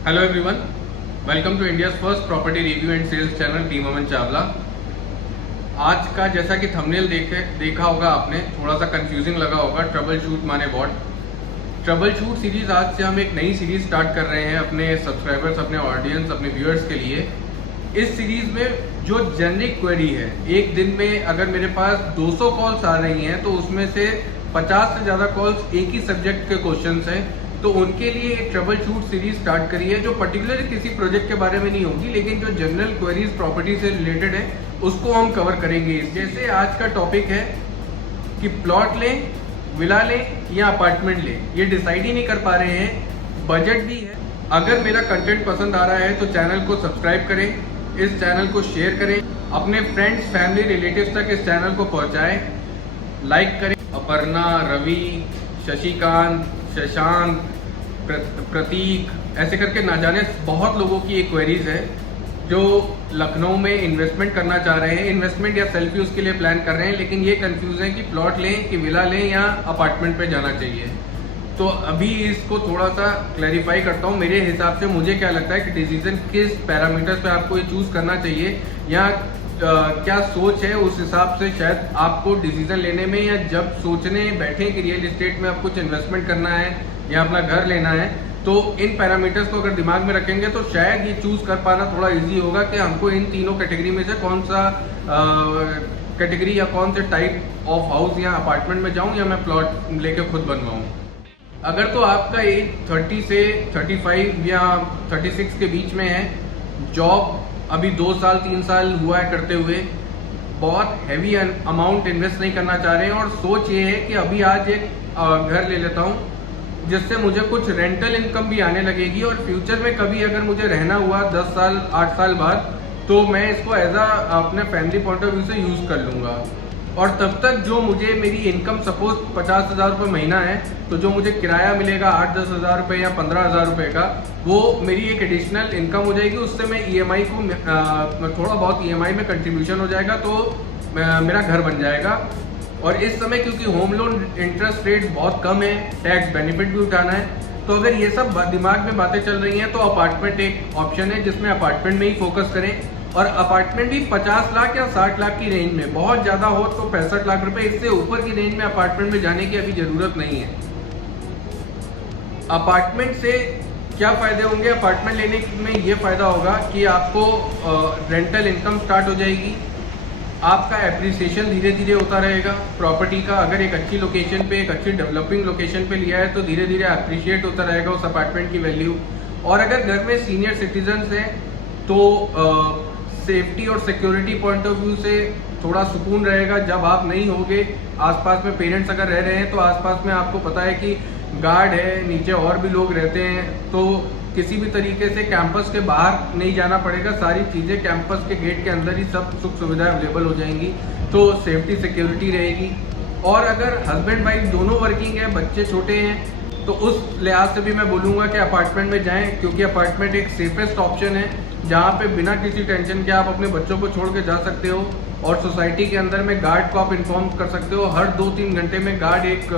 Hello everyone, welcome to India's first property review and sales channel team Aman Chawla. आज का जैसा कि थंबनेल देखा होगा आपने, थोड़ा सा कंफ्यूजिंग लगा होगा। ट्रबल शूट माने व्हाट। ट्रबल शूट सीरीज आज से हम एक नई सीरीज स्टार्ट कर रहे हैं अपने सब्सक्राइबर्स, अपने ऑडियंस, अपने व्यूअर्स के लिए। इस सीरीज में जो जेनरिक क्वेरी है, एक दिन में अगर मेरे पास 200 कॉल्स आ रही हैं तो उसमें से 50 से ज़्यादा कॉल्स एक ही सब्जेक्ट के क्वेश्चंस हैं, तो उनके लिए एक ट्रबल शूट सीरीज स्टार्ट करी है जो पर्टिकुलर किसी प्रोजेक्ट के बारे में नहीं होगी, लेकिन जो जनरल क्वेरीज प्रॉपर्टी से रिलेटेड है उसको हम कवर करेंगे। जैसे आज का टॉपिक है कि प्लॉट लें, विला लें या अपार्टमेंट लें, ये डिसाइड ही नहीं कर पा रहे हैं, बजट भी है। अगर मेरा कंटेंट पसंद आ रहा है तो चैनल को सब्सक्राइब करें, इस चैनल को शेयर करें, अपने फ्रेंड्स, फैमिली, रिलेटिव्स तक इस चैनल को पहुंचाएं, लाइक करें। अपर्णा, रवि, शशिकांत, शशांक, प्रतीक, ऐसे करके ना जाने बहुत लोगों की ये क्वेरीज है जो लखनऊ में इन्वेस्टमेंट करना चाह रहे हैं, इन्वेस्टमेंट या सेल्फ यूज के लिए प्लान कर रहे हैं, लेकिन ये कंफ्यूज है कि प्लॉट लें कि विला लें या अपार्टमेंट पे जाना चाहिए। तो अभी इसको थोड़ा सा क्लैरिफाई करता हूँ। मेरे हिसाब से मुझे क्या लगता है कि डिसीजन किस पैरामीटर्स पे आपको ये चूज करना चाहिए या क्या सोच है, उस हिसाब से शायद आपको डिसीजन लेने में, या जब सोचने बैठे कि रियल एस्टेट में आप कुछ इन्वेस्टमेंट करना है या अपना घर लेना है, तो इन पैरामीटर्स को अगर दिमाग में रखेंगे तो शायद ये चूज कर पाना थोड़ा इजी होगा कि हमको इन तीनों कैटेगरी में से कौन सा कैटेगरी या कौन से टाइप ऑफ हाउस या अपार्टमेंट में जाऊं या मैं प्लॉट लेके खुद बनवाऊं। अगर तो आपका एज 30 से 35 या 36 के बीच में है, जॉब अभी 2 साल 3 साल हुआ है करते हुए, बहुत हैवी अमाउंट इन्वेस्ट नहीं करना चाह रहे हैं और सोच ये है कि अभी आज एक घर ले लेता हूँ जिससे मुझे कुछ रेंटल इनकम भी आने लगेगी और फ्यूचर में कभी अगर मुझे रहना हुआ 10 साल 8 साल बाद तो मैं इसको एज अपने फैमिली पॉइंट ऑफ व्यू से यूज़ कर लूँगा। और तब तक जो मुझे मेरी इनकम सपोज 50,000 रुपये महीना है, तो जो मुझे किराया मिलेगा 8-10 हज़ार रुपये या 15,000 रुपये का, वो मेरी एक एडिशनल इनकम हो जाएगी। उससे मैं EMI को थोड़ा बहुत EMI में कंट्रीब्यूशन हो जाएगा, तो मेरा घर बन जाएगा। और इस समय क्योंकि होम लोन इंटरेस्ट रेट बहुत कम है, टैक्स बेनिफिट भी उठाना है, तो अगर ये सब दिमाग में बातें चल रही हैं तो अपार्टमेंट एक ऑप्शन है जिसमें अपार्टमेंट में ही फोकस करें। और अपार्टमेंट भी 50 लाख या 60 लाख की रेंज में, बहुत ज़्यादा हो तो 65 लाख रुपए, इससे ऊपर की रेंज में अपार्टमेंट में जाने की अभी ज़रूरत नहीं है। अपार्टमेंट से क्या फ़ायदे होंगे? अपार्टमेंट लेने में ये फ़ायदा होगा कि आपको रेंटल इनकम स्टार्ट हो जाएगी, आपका एप्रिसिएशन धीरे धीरे होता रहेगा प्रॉपर्टी का। अगर एक अच्छी लोकेशन पे, एक अच्छी डेवलपिंग लोकेशन पे लिया है तो धीरे धीरे अप्रिशिएट होता रहेगा उस अपार्टमेंट की वैल्यू। और अगर घर में सीनियर सिटीजन्स हैं तो सेफ्टी और सिक्योरिटी पॉइंट ऑफ व्यू से थोड़ा सुकून रहेगा। जब आप नहीं होगे, आसपास में पेरेंट्स अगर रह रहे हैं तो आसपास में आपको पता है कि गार्ड है, नीचे और भी लोग रहते हैं, तो किसी भी तरीके से कैंपस के बाहर नहीं जाना पड़ेगा। सारी चीज़ें कैंपस के गेट के अंदर ही सब सुख सुविधाएं अवेलेबल हो जाएंगी, तो सेफ्टी सिक्योरिटी रहेगी। और अगर हस्बैंड वाइफ दोनों वर्किंग है, बच्चे छोटे हैं, तो उस लिहाज से भी मैं बोलूँगा कि अपार्टमेंट में जाएं, क्योंकि अपार्टमेंट एक सेफेस्ट ऑप्शन है जहाँ पे बिना किसी टेंशन के आप अपने बच्चों को छोड़ के जा सकते हो। और सोसाइटी के अंदर में गार्ड को आप इन्फॉर्म कर सकते हो, हर 2-3 घंटे में गार्ड एक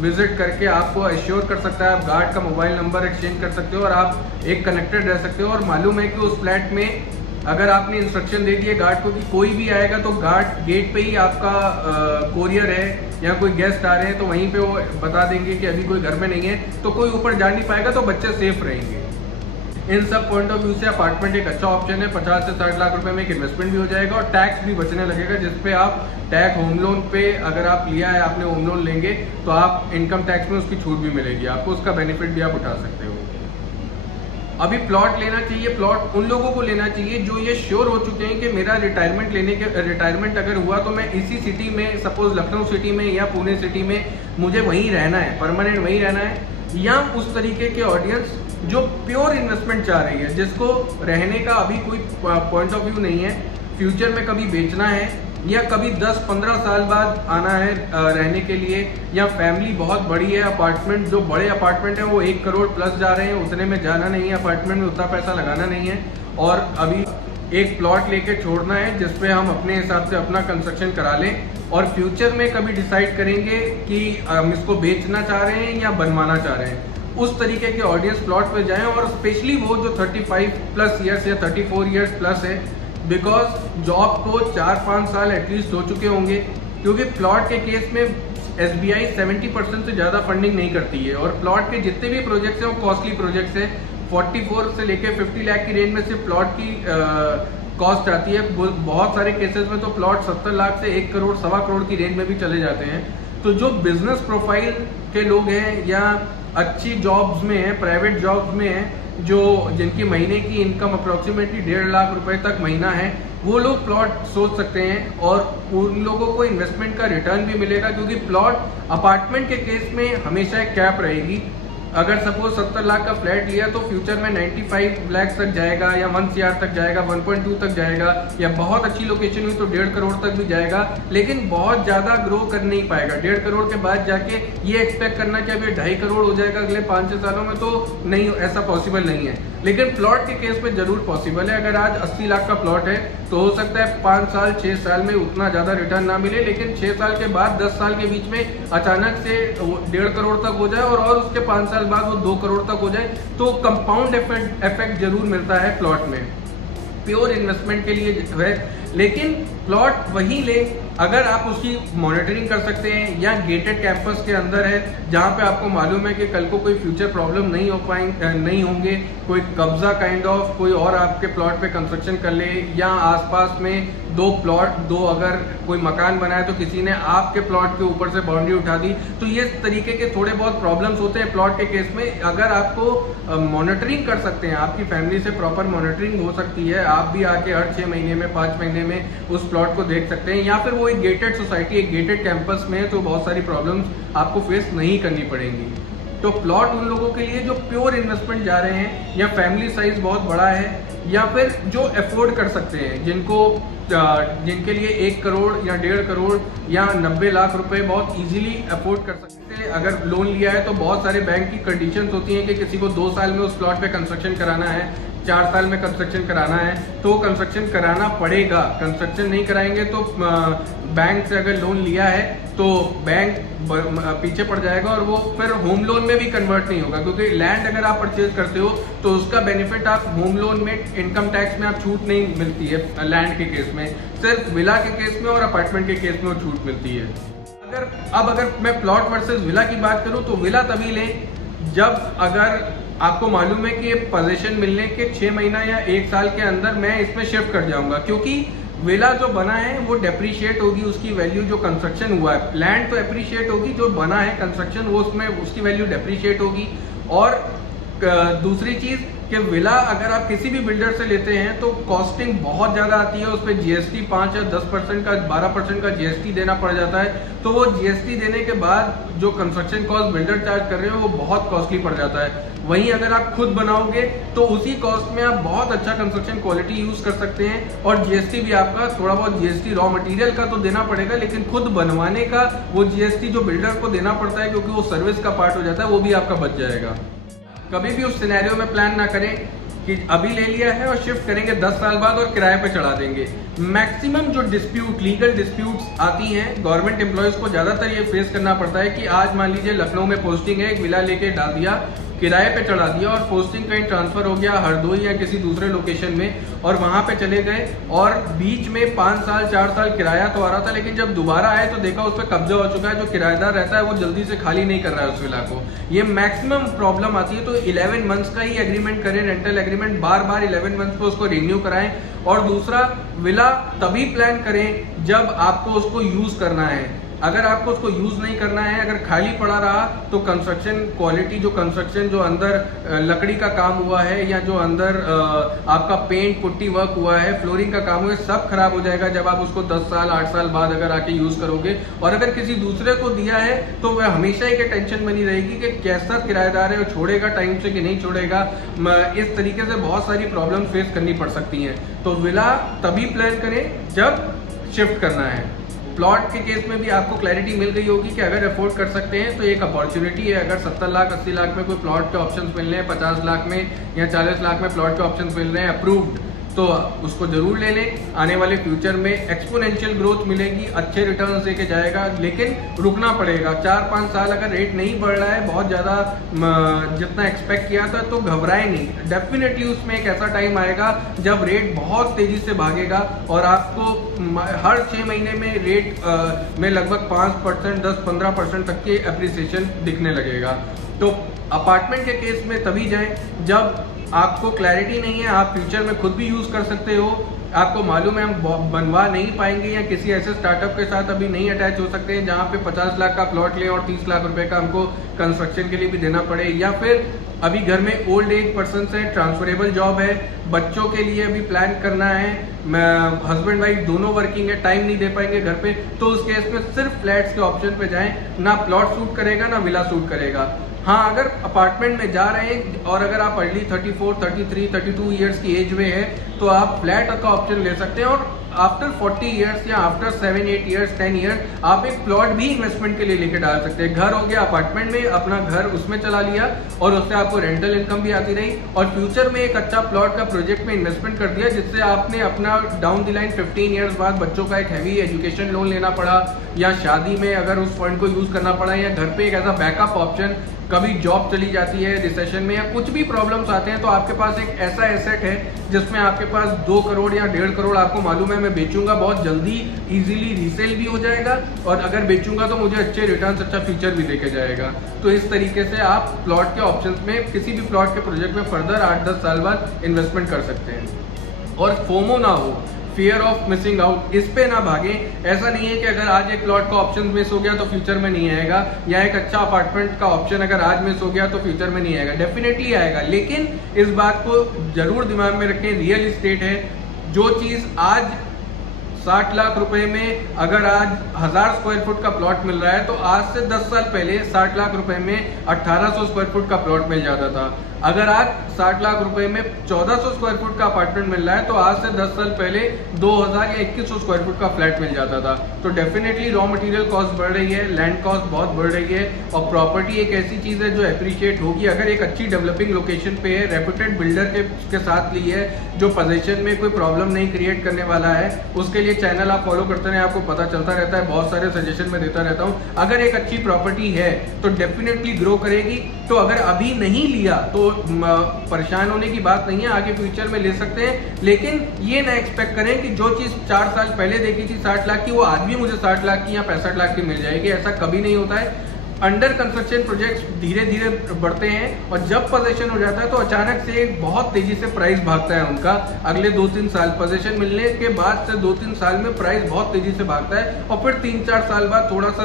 विजिट करके आपको एश्योर कर सकता है, आप गार्ड का मोबाइल नंबर एक्सचेंज कर सकते हो और आप एक कनेक्टेड रह सकते हो। और मालूम है कि उस फ्लैट में अगर आपने इंस्ट्रक्शन दे दिए गार्ड को कि कोई भी आएगा तो गार्ड गेट पे ही आपका कोरियर है या कोई गेस्ट आ रहे हैं तो वहीं पे वो बता देंगे कि अभी कोई घर में नहीं है, तो कोई ऊपर जा नहीं पाएगा, तो बच्चे सेफ रहेंगे। इन सब पॉइंट ऑफ व्यू से अपार्टमेंट एक अच्छा ऑप्शन है। 50 से 60 लाख रुपए में एक इन्वेस्टमेंट भी हो जाएगा और टैक्स भी बचने लगेगा, जिसपे आप टैक्स होम लोन पे अगर आप लिया है, आपने होम लोन लेंगे तो आप इनकम टैक्स में उसकी छूट भी मिलेगी आपको, उसका बेनिफिट भी आप उठा सकते हो। अभी प्लॉट लेना चाहिए, प्लॉट उन लोगों को लेना चाहिए जो ये श्योर हो चुके हैं कि मेरा रिटायरमेंट अगर हुआ तो मैं इसी सिटी में, सपोज लखनऊ सिटी में या पुणे सिटी में, मुझे वहीं रहना है, परमानेंट वहीं रहना है। या उस तरीके के ऑडियंस जो प्योर इन्वेस्टमेंट चाह रही है, जिसको रहने का अभी कोई पॉइंट ऑफ व्यू नहीं है, फ्यूचर में कभी बेचना है या कभी 10-15 साल बाद आना है रहने के लिए, या फैमिली बहुत बड़ी है, अपार्टमेंट जो बड़े अपार्टमेंट है वो 1 करोड़ प्लस जा रहे हैं, उतने में जाना नहीं है, अपार्टमेंट में उतना पैसा लगाना नहीं है, और अभी एक प्लॉट लेके छोड़ना है जिसपे हम अपने हिसाब से अपना कंस्ट्रक्शन करा लें और फ्यूचर में कभी डिसाइड करेंगे कि हम इसको बेचना चाह रहे हैं या बनवाना चाह रहे हैं। उस तरीके के ऑडियंस प्लॉट पे जाएं, और स्पेशली वो जो 35 प्लस ईयर्स या 34 ईयर्स प्लस है, बिकॉज जॉब को 4-5 साल एटलीस्ट हो चुके होंगे, क्योंकि प्लॉट के केस में SBI 70% से ज़्यादा फंडिंग नहीं करती है, और प्लॉट के जितने भी प्रोजेक्ट्स हैं वो कॉस्टली प्रोजेक्ट्स हैं। 44 से लेके 50 लाख की रेंज में सिर्फ प्लॉट की कॉस्ट आती है। बहुत सारे केसेस में तो प्लॉट 70 लाख से 1 करोड़ 1.25 करोड़ की रेंज में भी चले जाते हैं। तो जो बिजनेस प्रोफाइल के लोग हैं या अच्छी जॉब्स में हैं, प्राइवेट जॉब्स में हैं, जो जिनकी महीने की इनकम अप्रोक्सीमेटली 1.5 लाख रुपए तक महीना है, वो लोग प्लॉट सोच सकते हैं, और उन लोगों को इन्वेस्टमेंट का रिटर्न भी मिलेगा, क्योंकि प्लॉट अपार्टमेंट के केस में हमेशा एक कैप रहेगी। अगर सपोज 70 लाख का फ्लैट लिया तो फ्यूचर में 95 लाख तक जाएगा, या 1 CR तक जाएगा, 1.2 तक जाएगा, या बहुत अच्छी लोकेशन हुई तो 1.5 करोड़ तक भी जाएगा, लेकिन बहुत ज़्यादा ग्रो कर नहीं पाएगा। 1.5 करोड़ के बाद जाके ये एक्सपेक्ट करना कि अभी 2.5 करोड़ हो जाएगा अगले 5-6 सालों में, तो नहीं, ऐसा पॉसिबल नहीं है। लेकिन प्लॉट के केस में जरूर पॉसिबल है। अगर आज 80 लाख का प्लॉट है तो हो सकता है 5 साल 6 साल में उतना ज़्यादा रिटर्न ना मिले, लेकिन 6 साल के बाद 10 साल के बीच में अचानक से 1.5 करोड़ तक हो जाए, और उसके 5 साल बाद वो 2 करोड़ तक हो जाए, तो कंपाउंड इफेक्ट जरूर मिलता है प्लॉट में। प्योर इन्वेस्टमेंट के लिए है, लेकिन प्लॉट वही ले अगर आप उसकी मॉनिटरिंग कर सकते हैं, या गेटेड कैंपस के अंदर है जहाँ पे आपको मालूम है कि कल को कोई फ्यूचर प्रॉब्लम नहीं होंगे, कोई कब्जा काइंड ऑफ कोई और आपके प्लॉट पे कंस्ट्रक्शन कर ले, या आसपास में दो अगर कोई मकान बनाए तो किसी ने आपके प्लॉट के ऊपर से बाउंड्री उठा दी, तो ये तरीके के थोड़े बहुत प्रॉब्लम्स होते हैं प्लॉट के केस में। अगर आपको मॉनिटरिंग कर सकते हैं, आपकी फैमिली से प्रॉपर मॉनिटरिंग हो सकती है, आप भी आके हर 6 महीने में 5 महीने में उस प्लॉट को देख सकते हैं, या फिर वो एक गेटेड सोसाइटी, एक गेटेड कैंपस में है, तो बहुत सारी प्रॉब्लम्स आपको फेस नहीं करनी पड़ेंगी। तो प्लॉट उन लोगों के लिए जो प्योर इन्वेस्टमेंट जा रहे हैं, या फैमिली साइज बहुत बड़ा है, या फिर जो अफोर्ड कर सकते हैं, जिनके लिए 1 करोड़ या 1.5 करोड़ या 90 लाख रुपए बहुत इजीली अफोर्ड कर सकते हैं। अगर लोन लिया है तो बहुत सारे बैंक की कंडीशंस होती हैं कि किसी को 2 साल में उस प्लॉट पे कंस्ट्रक्शन कराना है, 4 साल में कंस्ट्रक्शन कराना है, तो कंस्ट्रक्शन कराना पड़ेगा। कंस्ट्रक्शन नहीं कराएंगे तो बैंक से अगर लोन लिया है तो बैंक पीछे पड़ जाएगा, और वो फिर होम लोन में भी कन्वर्ट नहीं होगा, क्योंकि लैंड अगर आप परचेज करते हो तो उसका बेनिफिट आप होम लोन में इनकम टैक्स में आप छूट नहीं मिलती है लैंड के केस में, सिर्फ विला के केस में और अपार्टमेंट के केस में छूट मिलती है। अगर मैं प्लॉट वर्सेस विला की बात करूं तो विला तभी लें जब अगर आपको मालूम है कि पोजीशन मिलने के 6 महीना या 1 साल के अंदर मैं इसमें शिफ्ट कर जाऊंगा, क्योंकि विला जो बना है वो डेप्रीशिएट होगी, उसकी वैल्यू जो कंस्ट्रक्शन हुआ है, लैंड तो एप्रीशिएट होगी, जो बना है कंस्ट्रक्शन वो उसमें उसकी वैल्यू डेप्रीशिएट होगी। और दूसरी चीज़ कि विला अगर आप किसी भी बिल्डर से लेते हैं तो कॉस्टिंग बहुत ज़्यादा आती है, उस पर GST 5 या 10% का 12% का GST देना पड़ जाता है, तो वो GST देने के बाद जो कंस्ट्रक्शन कॉस्ट बिल्डर चार्ज कर रहे हो वो बहुत कॉस्टली पड़ जाता है। वहीं अगर आप खुद बनाओगे तो उसी कॉस्ट में आप बहुत अच्छा कंस्ट्रक्शन क्वालिटी यूज़ कर सकते हैं, और GST भी आपका थोड़ा बहुत GST रॉ मटेरियल का तो देना पड़ेगा, लेकिन खुद बनवाने का वो GST जो बिल्डर को देना पड़ता है क्योंकि वो सर्विस का पार्ट हो जाता है, वो भी आपका बच जाएगा। कभी भी उस सिनेरियो में प्लान ना करें कि अभी ले लिया है और शिफ्ट करेंगे 10 साल बाद और किराए पे चढ़ा देंगे। मैक्सिमम जो लीगल डिस्प्यूट्स आती हैं गवर्नमेंट एम्प्लॉयज़ को ज़्यादातर ये फेस करना पड़ता है कि आज मान लीजिए लखनऊ में पोस्टिंग है, एक विला लेके डाल दिया, किराए पे चढ़ा दिया, और पोस्टिंग कहीं ट्रांसफर हो गया हरदोई या किसी दूसरे लोकेशन में, और वहां पे चले गए, और बीच में 5 साल 4 साल किराया तो आ रहा था, लेकिन जब दोबारा आए तो देखा उस पर कब्जा हो चुका है, जो किराएदार रहता है वो जल्दी से खाली नहीं कर रहा है उस विला को। ये मैक्सिमम प्रॉब्लम आती है। तो 11 मंथ्स का ही एग्रीमेंट करें, रेंटल एग्रीमेंट, बार 11 मंथ्स पे उसको रिन्यू कराएं। और दूसरा, विला तभी प्लान करें जब आपको उसको यूज करना है। अगर आपको उसको यूज नहीं करना है, अगर खाली पड़ा रहा, तो कंस्ट्रक्शन क्वालिटी, जो कंस्ट्रक्शन जो अंदर लकड़ी का काम हुआ है, या जो अंदर आपका पेंट पुट्टी वर्क हुआ है, फ्लोरिंग का काम हुआ है, सब खराब हो जाएगा जब आप उसको 10 साल 8 साल बाद अगर आके यूज करोगे। और अगर किसी दूसरे को दिया है तो वह हमेशा ही टेंशन बनी रहेगी कि कैसा किराएदार है, वो छोड़ेगा टाइम से कि नहीं छोड़ेगा। इस तरीके से बहुत सारी प्रॉब्लम फेस करनी पड़ सकती हैं। तो विला तभी प्लान करें जब शिफ्ट करना है। प्लॉट के केस में भी आपको क्लैरिटी मिल गई होगी कि अगर अफोर्ड कर सकते हैं तो एक अपॉर्चुनिटी है। अगर 70 लाख 80 लाख में कोई प्लॉट के ऑप्शंस मिल रहे हैं, 50 लाख में या 40 लाख में प्लॉट के ऑप्शंस मिल रहे हैं अप्रूव्ड, तो उसको ज़रूर ले लें। आने वाले फ्यूचर में एक्सपोनेंशियल ग्रोथ मिलेगी, अच्छे रिटर्न्स देके जाएगा, लेकिन रुकना पड़ेगा। 4-5 साल अगर रेट नहीं बढ़ रहा है बहुत ज़्यादा जितना एक्सपेक्ट किया था तो घबराए नहीं। डेफिनेटली उसमें एक ऐसा टाइम आएगा जब रेट बहुत तेज़ी से भागेगा और आपको हर 6 महीने में रेट में लगभग 5%, 10-15% तक के अप्रिसिएशन दिखने लगेगा। तो अपार्टमेंट के केस में तभी जाएं जब आपको क्लैरिटी नहीं है, आप फ्यूचर में खुद भी यूज़ कर सकते हो, आपको मालूम है हम बनवा नहीं पाएंगे या किसी ऐसे स्टार्टअप के साथ अभी नहीं अटैच हो सकते हैं जहाँ पे 50 लाख का प्लॉट लें और 30 लाख रुपए का हमको कंस्ट्रक्शन के लिए भी देना पड़े, या फिर अभी घर में ओल्ड एज पर्सन है, ट्रांसफरेबल जॉब है, बच्चों के लिए अभी प्लान करना है, हस्बैंड वाइफ दोनों वर्किंग है, टाइम नहीं दे पाएंगे घर पे, तो उस केस में सिर्फ फ्लैट्स के ऑप्शन पे जाएं। ना प्लॉट सूट करेगा ना विला सूट करेगा। हाँ, अगर अपार्टमेंट में जा रहे हैं और अगर आप अर्ली 34, 33, 32 ईयर्स की एज में है तो आप फ्लैट का ऑप्शन ले सकते हैं, और आफ्टर 40 ईयर्स या आफ्टर 7-8 ईयर्स, 10 ईयर्स आप एक प्लॉट भी इन्वेस्टमेंट के लिए लेके डाल सकते हैं। घर हो गया अपार्टमेंट में, अपना घर उसमें चला लिया और उससे आपको रेंटल इनकम भी आती रही, और फ्यूचर में एक अच्छा प्लॉट का प्रोजेक्ट में इन्वेस्टमेंट कर दिया जिससे आपने अपना डाउन द लाइन 15 ईयर्स बाद बच्चों का एक हैवी एजुकेशन लोन लेना पड़ा, या शादी में अगर उस फंड को यूज करना पड़ा, या घर पे एक ऐसा बैकअप ऑप्शन, कभी जॉब चली जाती है रिसेशन में या कुछ भी प्रॉब्लम्स आते हैं तो आपके पास एक ऐसा एसेट है जिसमें आपके पास 2 करोड़ या 1.5 करोड़ आपको मालूम है मैं बेचूंगा, बहुत जल्दी इजीली रीसेल भी हो जाएगा, और अगर बेचूंगा तो मुझे अच्छे रिटर्न्स, अच्छा फ्यूचर भी देके जाएगा। तो इस तरीके से आप प्लॉट के ऑप्शंस में किसी भी प्लॉट के प्रोजेक्ट में फर्दर 8-10 साल बाद इन्वेस्टमेंट कर सकते हैं। और फोमो ना हो, फियर ऑफ मिसिंग आउट, इस पे ना भागे। ऐसा नहीं है कि अगर आज एक प्लॉट का ऑप्शन मिस हो गया तो फ्यूचर में नहीं आएगा, या एक अच्छा अपार्टमेंट का ऑप्शन अगर आज मिस हो गया तो फ्यूचर में नहीं आएगा। डेफिनेटली आएगा, लेकिन इस बात को जरूर दिमाग में रखें, रियल इस्टेट है, जो चीज आज 60 लाख रुपए में अगर आज 1000 स्क्वायर फुट का प्लॉट मिल रहा है तो आज से 10 साल पहले 60 लाख रुपए में 1800 स्क्वायर फुट का प्लॉट मिल जाता था। अगर आज 60 लाख रुपए में 1400 स्क्वायर फुट का अपार्टमेंट मिल रहा है तो आज से 10 साल पहले 2000 या 2100 स्क्वायर फुट का फ्लैट मिल जाता था। तो डेफिनेटली रॉ मटेरियल कॉस्ट बढ़ रही है, लैंड कॉस्ट बहुत बढ़ रही है, और प्रॉपर्टी एक ऐसी चीज है जो एप्रिशिएट होगी अगर एक अच्छी डेवलपिंग लोकेशन पे है, रेपुटेड बिल्डर के साथ ली है, जो पोजीशन में कोई प्रॉब्लम नहीं क्रिएट करने वाला है। उसके लिए चैनल आप फॉलो करते रहे, आपको पता चलता रहता है, बहुत सारे सजेशन में देता रहता हूँ। अगर एक अच्छी प्रॉपर्टी है तो डेफिनेटली ग्रो करेगी। तो अगर अभी नहीं लिया तो परेशान होने की बात नहीं है, आगे फ्यूचर में ले सकते हैं, लेकिन ये ना एक्सपेक्ट करें कि जो चीज 4 साल पहले देखी थी 60 लाख की, वो आज भी मुझे 60 लाख की या 65 लाख की मिल जाएगी। ऐसा कभी नहीं होता है। अंडर कंस्ट्रक्शन प्रोजेक्ट्स धीरे धीरे बढ़ते हैं, और जब पोजीशन हो जाता है तो अचानक से बहुत तेजी से प्राइस भागता है उनका। अगले 2-3 साल पोजीशन मिलने के बाद से 2-3 साल में प्राइस बहुत तेजी से भागता है, और फिर 3-4 साल बाद थोड़ा सा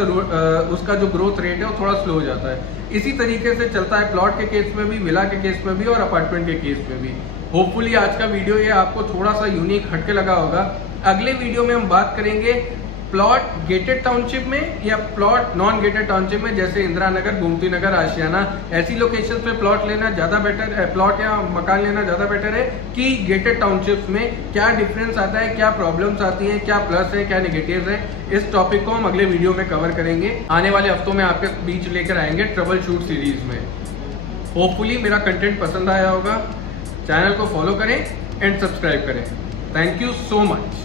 उसका जो ग्रोथ रेट है वो थोड़ा स्लो हो जाता है। इसी तरीके से चलता है प्लॉट के केस में भी, विला के केस में भी, और अपार्टमेंट के केस में भी। होपफुली आज का वीडियो ये आपको थोड़ा सा यूनिक हटके लगा होगा। अगले वीडियो में हम बात करेंगे प्लॉट गेटेड टाउनशिप में या प्लॉट नॉन गेटेड टाउनशिप में, जैसे इंदिरा नगर, गोमती नगर, आशियाना, ऐसी लोकेशन पे प्लॉट लेना ज्यादा बेटर है, प्लॉट या मकान लेना ज्यादा बेटर है कि गेटेड टाउनशिप में क्या डिफरेंस आता है, क्या प्रॉब्लम्स आती हैं, क्या प्लस है, क्या नेगेटिव है। इस टॉपिक को हम अगले वीडियो में कवर करेंगे। आने वाले हफ्तों में आपके बीच लेकर आएंगे ट्रबल शूट सीरीज में। होपफुली मेरा कंटेंट पसंद आया होगा। चैनल को फॉलो करें एंड सब्सक्राइब करें। Thank you so much.